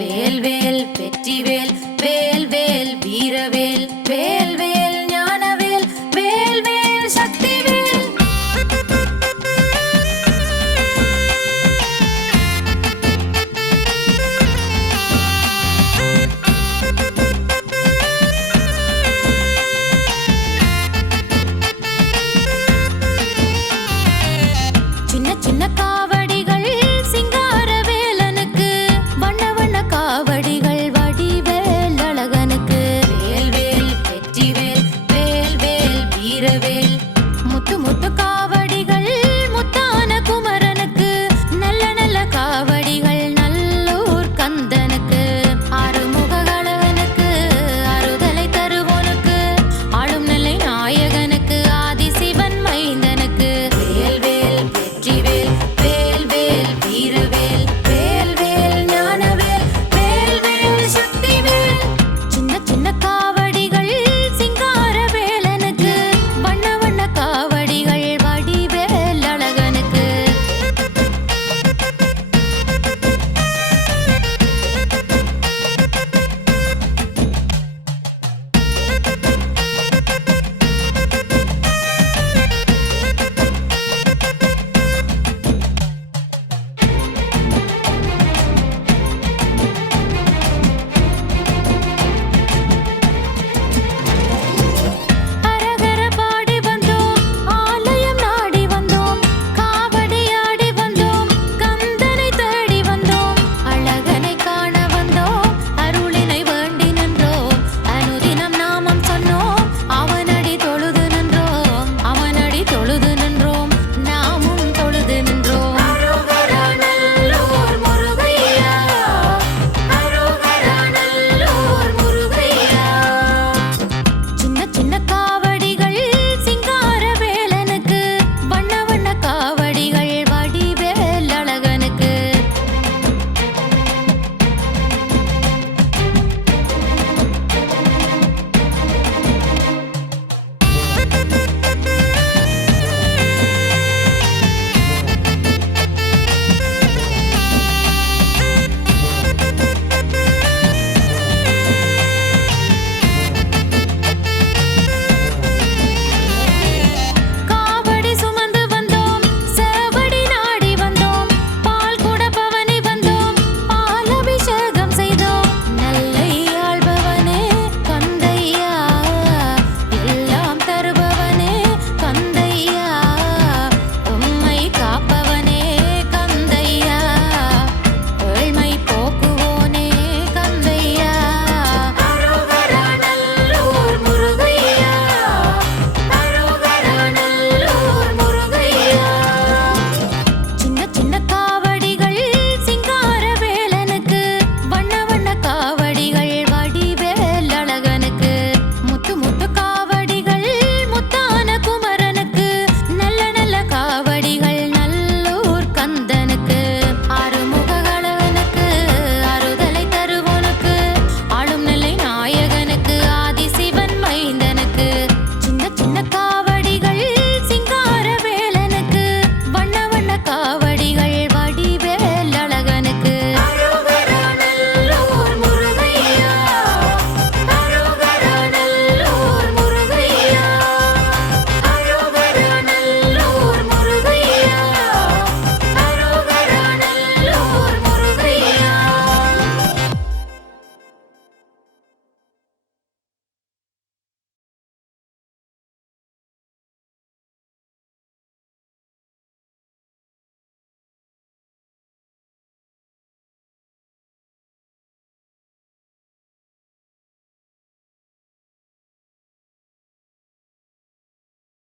el bel petit vel ve